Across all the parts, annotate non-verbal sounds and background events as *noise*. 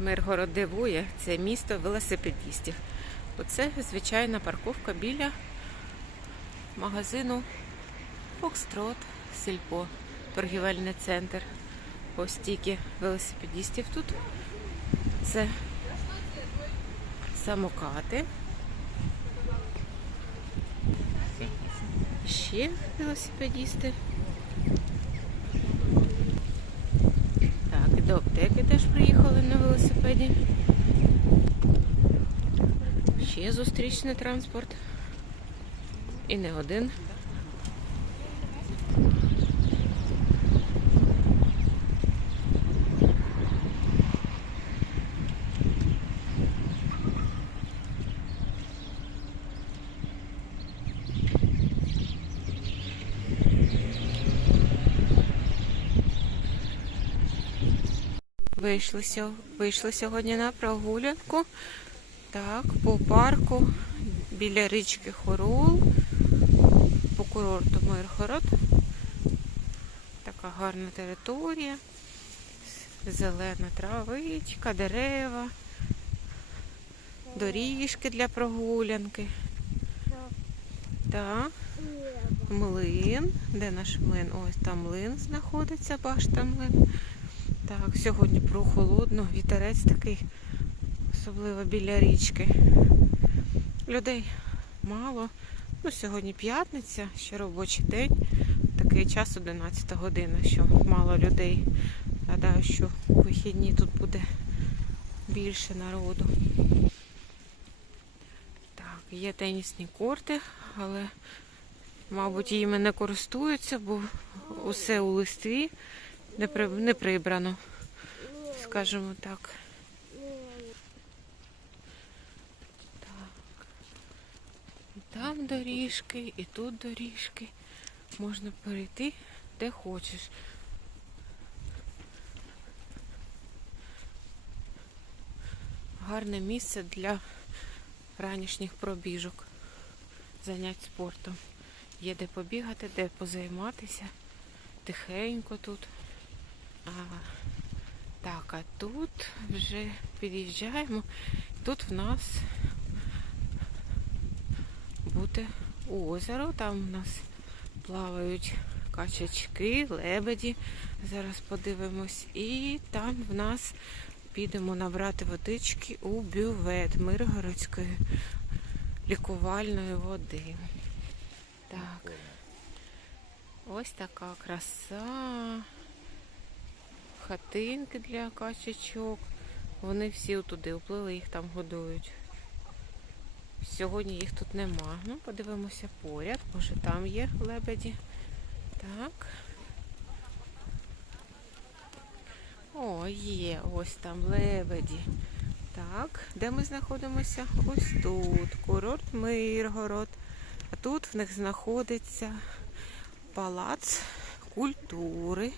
Миргород дивує, це місто велосипедістів. Оце звичайна парковка біля магазину Фокстрот, Сільпо, торгівельний центр. Ось стільки велосипедістів тут. Це самокати. Ще велосипедісти. Так, і до аптеки теж приїхали на велосипеді. Ще зустрічний транспорт. І не один. Вийшли, вийшли сьогодні на прогулянку. Так, по парку біля річки Хорол, по курорту Миргород. Така гарна територія. Зелена травичка, дерева, доріжки для прогулянки. Так, млин. Де наш млин? Ось там млин знаходиться, башта млин. Так, сьогодні прохолодно, вітерець такий, особливо біля річки. Людей мало. Ну, сьогодні п'ятниця, ще робочий день. Такий час 11 година, що мало людей. Гадаю, що у вихідні тут буде більше народу. Так, є тенісні корти, але, мабуть, їми не користуються, бо усе у листві не, при... не прибрано, скажімо так. Так. І там доріжки, і тут доріжки. Можна перейти де хочеш. Гарне місце для ранішніх пробіжок, занять спортом. Є де побігати, де позайматися. Тихенько тут. А, так, а тут вже під'їжджаємо. Тут в нас буде озеро, там у нас плавають качачки, лебеді. Зараз подивимось. І там в нас підемо набрати водички у бювет Миргородської лікувальної води. Так. Ось така краса. Хатинки для качачок. Вони всі туди уплили, їх там годують. Сьогодні їх тут нема. Ну, подивимося поряд. Може там є лебеді. Так. О, є, ось там лебеді. Так, де ми знаходимося? Ось тут. Курорт Миргород. А тут в них знаходиться палац культури.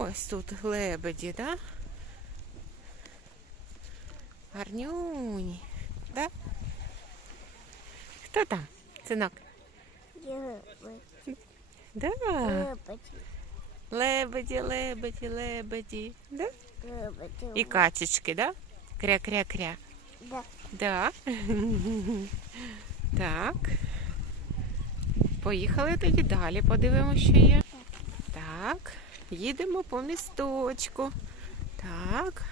Ось тут лебеді, да? Гарнюні. Да? Хто там? Синок? Да. Лебеді, лебеді, лебеді. лебеді. Да? Лебеді. І качечки, да? Кря-кря-кря. Да. Да. *laughs* Так. Поїхали тоді далі, подивимося, що є. Так, їдемо по місточку. Так.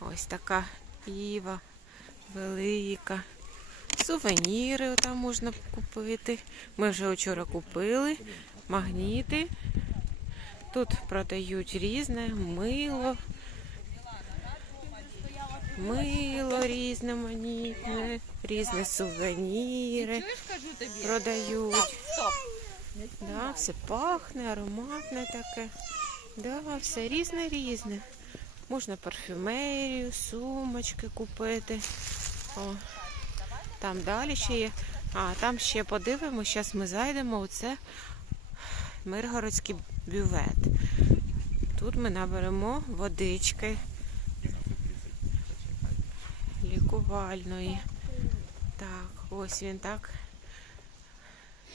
Ось така піва велика. Сувеніри там можна купити. Ми вже вчора купили. Магніти. Тут продають різне мило. Мило різноманітне, різні сувеніри продають. Да, все пахне, ароматне таке. Да, все різне різне. Можна парфюмерію, сумочки купити. О, там далі ще є. А, там ще подивимося, зараз ми зайдемо у це Миргородський бювет. Тут ми наберемо водички лікувальної. Так, ось він так.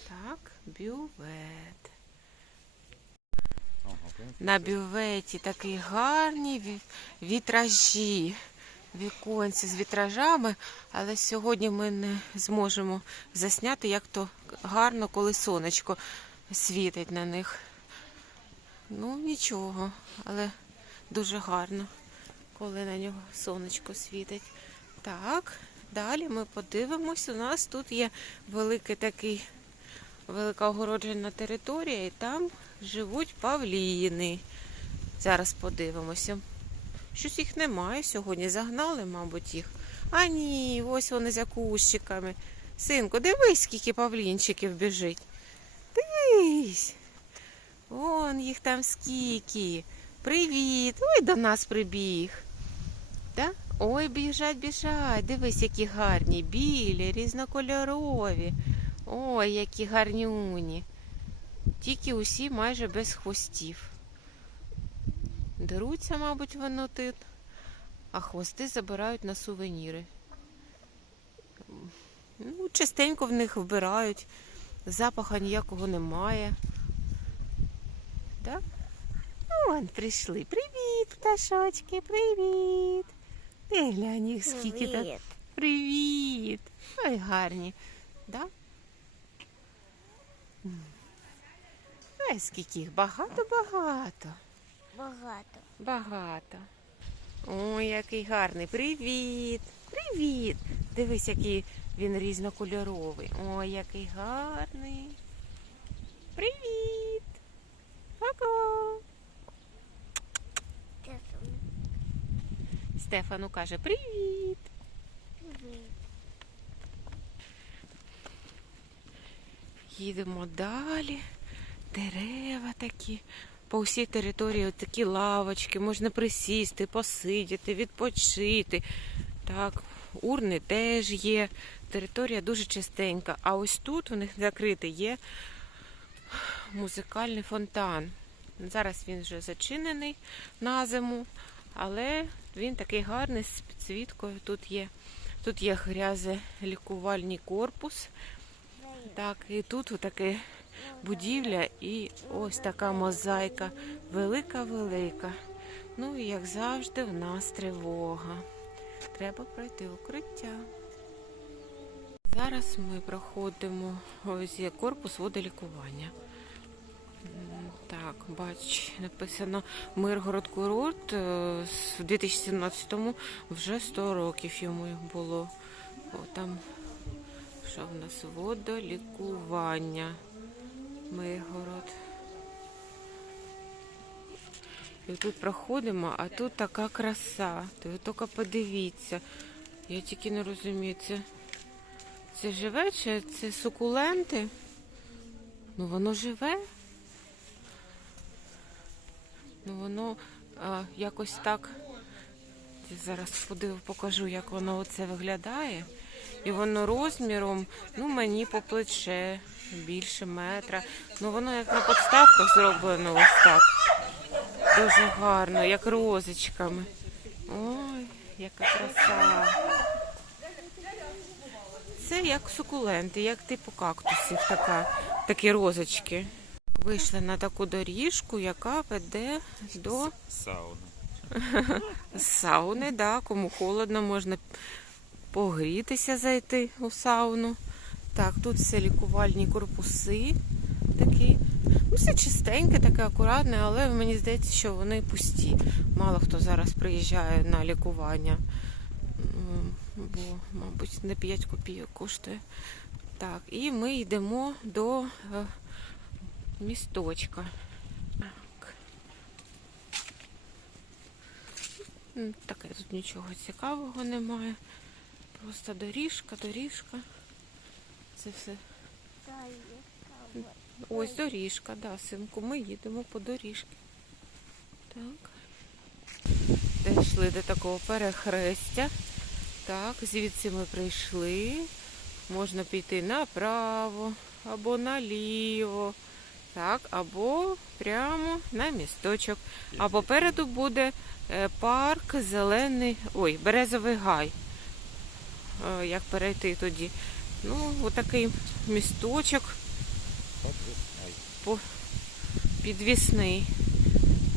Так, бювет. На бюветі такі гарні вітражі, віконці з вітражами, але сьогодні ми не зможемо засняти, як то гарно, коли сонечко світить на них. Ну, нічого, але дуже гарно, коли на нього сонечко світить. Так, далі ми подивимось. У нас тут є великий такий, велика огороджена територія, і там живуть павліни. Зараз подивимося. Щось їх немає сьогодні. Загнали, мабуть, їх. А ні, ось вони за кущиками. Синку, дивись, скільки павлінчиків біжить. Дивись. Вон їх там скільки. Привіт. Ой, до нас прибіг. Да? Ой, біжать, біжать. Дивись, які гарні, білі, різнокольорові. Ой, які гарнюні. Тільки усі майже без хвостів. Деруться, мабуть, воно тут, а хвости забирають на сувеніри. Ну, частенько в них вбирають, запаха ніякого немає. Так? Вон прийшли. Привіт, пташочки, привіт. Ти глянь їх скільки так. Привіт. Привіт. Ой, гарні. Да? Ой, скільки їх багато-багато. Багато. Багато. Ой, який гарний. Привіт. Привіт. Дивись, який він різнокольоровий. Ой, який гарний. Привіт. Це сум. Стефану каже привіт. Привіт. Їдемо далі. Дерева такі. По всій території такі лавочки, можна присісти, посидіти, відпочити. Так, урни теж є. Територія дуже чистенька. А ось тут у них закритий є музикальний фонтан. Зараз він вже зачинений на зиму, але він такий гарний з підсвіткою. Тут є, тут є грязелікувальний корпус. Так, і тут таке будівля і ось така мозаїка. Велика-велика. Ну і як завжди, в нас тривога. Треба пройти укриття. Зараз ми проходимо ось корпус водолікування. Так, бач, написано Миргород курорт. е, з- В 2017-му вже 100 років йому було. О, там що в нас водолікування. Миргород. І тут проходимо, а тут така краса. Ти ви тільки подивіться. Я тільки не розумію, це, це живе чи це сукуленти? Ну воно живе. Ну воно а, якось так. Зараз подив, покажу, як воно оце виглядає. І воно розміром, ну мені по плече, більше метра. Ну воно як на подставках зроблено ось так. Дуже гарно, як розочками. Ой, яка краса. Це як сукуленти, як типу кактусів, така, такі розочки. Вийшли на таку доріжку, яка веде до Сауна. *laughs* сауни, да, кому холодно, можна погрітися, зайти у сауну. Так, тут все лікувальні корпуси такі. Ну, все чистеньке, таке акуратне, але мені здається, що вони пусті. Мало хто зараз приїжджає на лікування. Бо, мабуть, не 5 копійок коштує. Так, і ми йдемо до е, місточка. Так. Таке тут нічого цікавого немає. Просто доріжка, доріжка. Це все. Ось доріжка, да, синку. Ми їдемо по доріжці. Так. Дійшли до такого перехрестя. Так, звідси ми прийшли. Можна піти направо або наліво. Так, або прямо на місточок. А попереду буде е, парк зелений, ой, березовий гай. Е, Як перейти тоді? Ну, отакий місточок підвісний.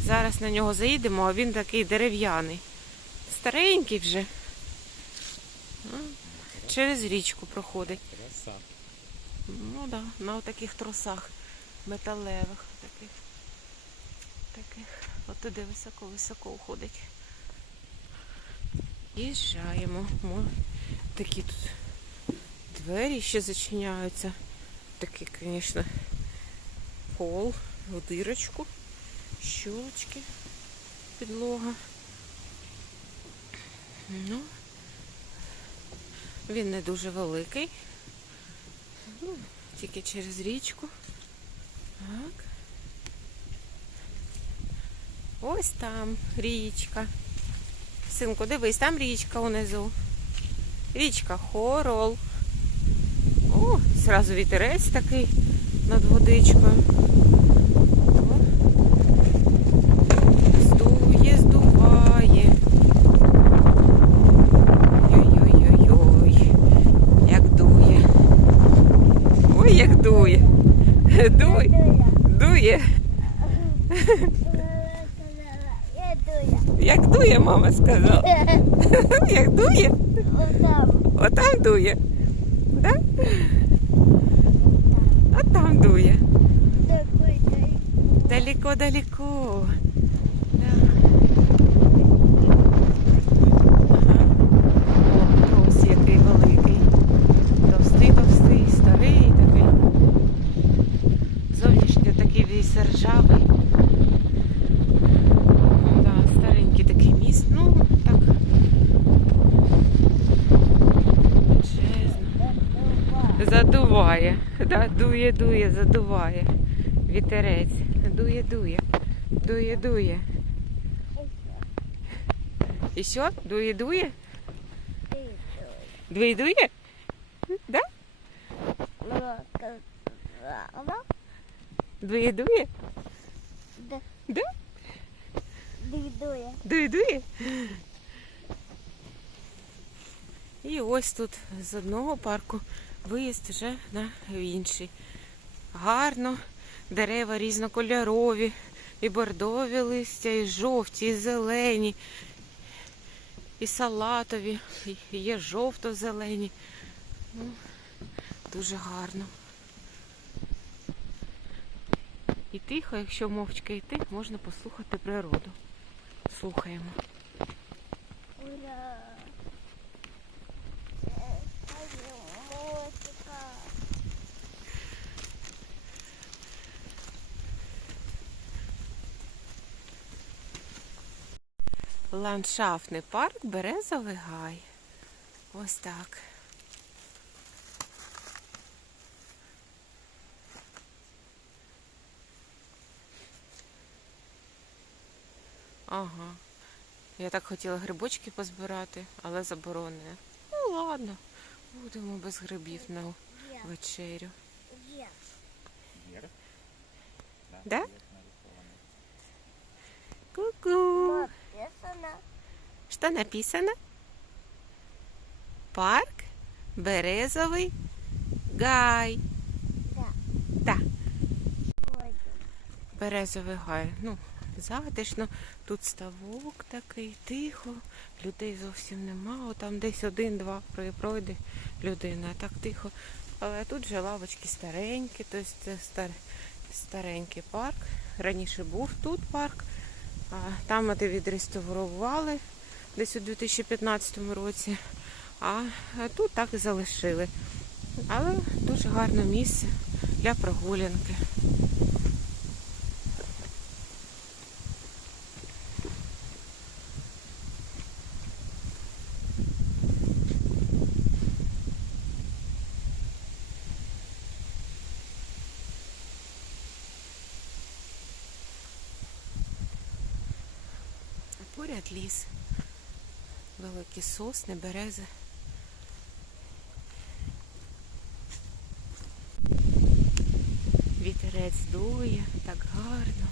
Зараз на нього заїдемо, а він такий дерев'яний. Старенький вже. Через річку проходить. Ну так, да, на таких тросах металевих таких. Таких. От туди високо-високо уходить. Їжджаємо. Такі тут двері ще зачиняються. Такий, звісно, пол, в дирочку, щелочки, підлога. Ну, він не дуже великий. Ну, тільки через річку. Так. Ось там річка. Синку, дивись, там річка унизу. Річка Хорол. О, зразу вітерець такий над водичкою. Здує, здуває. Ой-ой-ой-ой. Як дує. Ой, як дує. Дує. Дує. Як дує, мама сказала. *laughs* Як дує? Отам. Дує. Да? А там дує. Далеко-далеко. Да. Ага. О, трос який великий. Товстий, товстий, старий такий. Зовнішньо такий весь ржавий. Да, старенький такий міст. Ну, так. Чесно. Задуває. Да, дує, дує, задуває. Вітерець. Дує, дує. Дує, дує. І що? Дує, дує? Дує, дує? Да? Дує, дує? Да? Дуя. Дує, дує? І ось тут з одного парку виїзд вже на інший. Гарно, дерева різнокольорові, і бордові листя, і жовті, і зелені, і салатові, і є жовто-зелені. Ну, дуже гарно. І тихо, якщо мовчки йти, можна послухати природу. Слухаємо. Ландшафтний парк Березовий гай. Ось так. Ага. Я так хотіла грибочки позбирати, але заборонено. Ну ладно, будемо без грибів на вечерю. Да? Ку-ку. Написано. Что написано? Парк Березовий Гай. Да. Да. Березовий гай. Ну, затишно. Тут ставок такий, тихо. Людей зовсім нема. О, Там десь один-два пройде людина. Так тихо. Але тут вже лавочки старенькі, тобто це старенький парк. Раніше був тут парк. Там де відреставрували десь у 2015 році. А тут так і залишили. Але дуже гарне місце для прогулянки. А поряд ліс. Великі сосни, берези. Вітерець дує, так гарно.